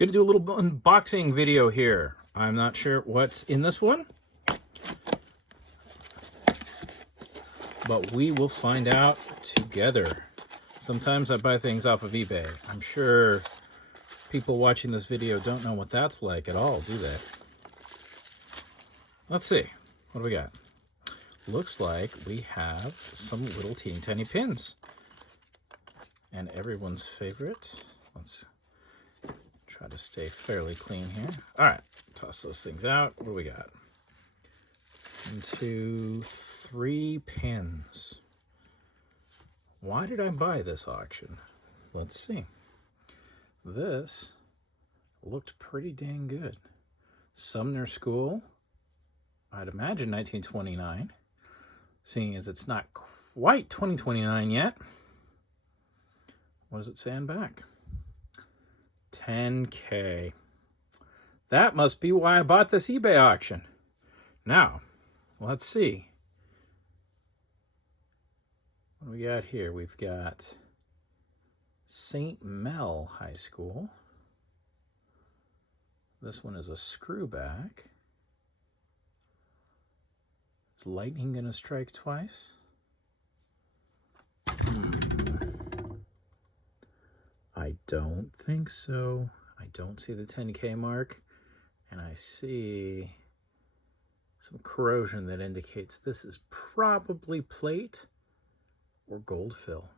Gonna do a little unboxing video here. I'm not sure what's in this one, but we will find out together. Sometimes I buy things off of eBay. I'm sure people watching this video don't know what that's like at all, do they? Let's see. What do we got? Looks like we have some little teeny tiny pins. And everyone's favorite. Let's try to stay fairly clean here. All right, toss those things out. What do we got? 1, 2, 3 pins. Why did I buy this auction? Let's see. This looked pretty dang good. Sumner School, I'd imagine 1929, seeing as it's not quite 2029 yet. What does it say on back? 10K. That must be why I bought this eBay auction. Now, let's see. What do we got here? We've got St. Mel High School. This one is a screwback. Is lightning gonna strike twice? I don't think so. I don't see the 10K mark, and I see some corrosion that indicates this is probably plate or gold fill.